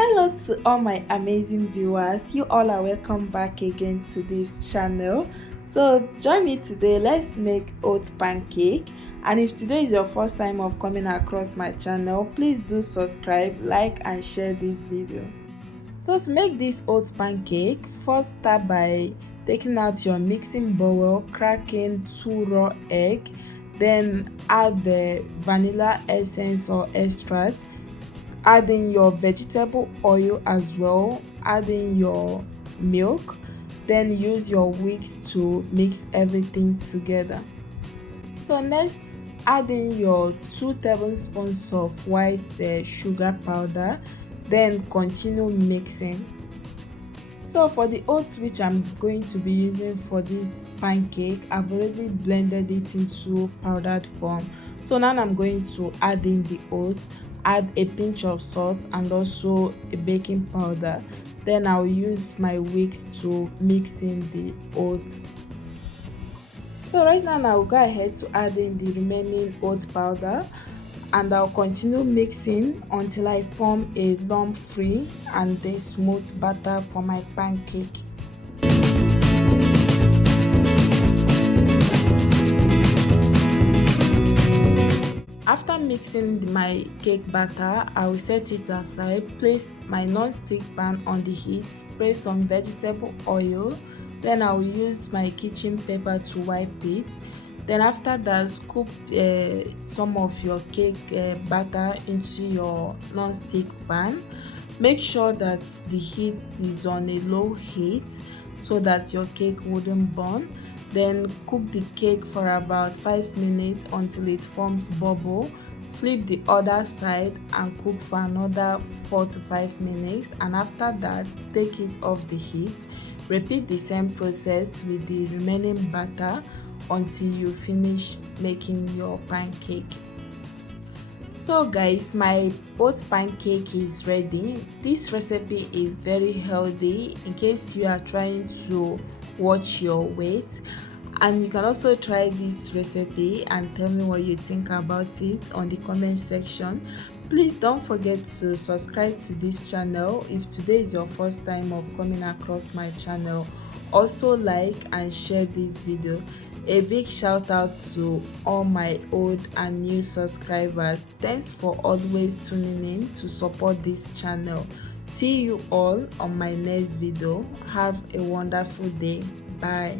Hello to all my amazing viewers. You all are welcome back again to this channel. So join me today. Let's make oat pancake. And if today is your first time of coming across my channel, please do subscribe, like and share this video. So to make this oat pancake, first start by taking out your mixing bowl, cracking 2 raw eggs, then add the vanilla essence or extract, adding your vegetable oil as well, adding your milk, then use your whisk to mix everything together. So next, adding your 2 tablespoons of white sugar powder, then continue mixing. So for the oats which I'm going to be using for this pancake, I've already blended it into powdered form. So now I'm going to add in the oats, add a pinch of salt and also a baking powder. Then I'll use my whisk to mix in the oats. So right now I'll go ahead to add in the remaining oat powder and I'll continue mixing until I form a lump-free and a smooth batter for my pancake. After mixing my cake batter, I will set it aside, place my non-stick pan on the heat, spray some vegetable oil, then I will use my kitchen paper to wipe it. Then after that, scoop some of your cake batter into your non-stick pan. Make sure that the heat is on a low heat so that your cake wouldn't burn. Then cook the cake for about 5 minutes until it forms bubble. Flip the other side and cook for another 4 to 5 minutes, and after that take it off the heat. Repeat the same process with the remaining batter until you finish making your pancake. So guys, my oat pancake is ready. This recipe is very healthy in case you are trying to watch your weight, and you can also try this recipe and tell me what you think about it on the comment section. Please don't forget to subscribe to this channel if today is your first time of coming across my channel. Also like and share this video. A big shout out to all my old and new subscribers. Thanks for always tuning in to support this channel. See you all on my next video. Have a wonderful day. Bye.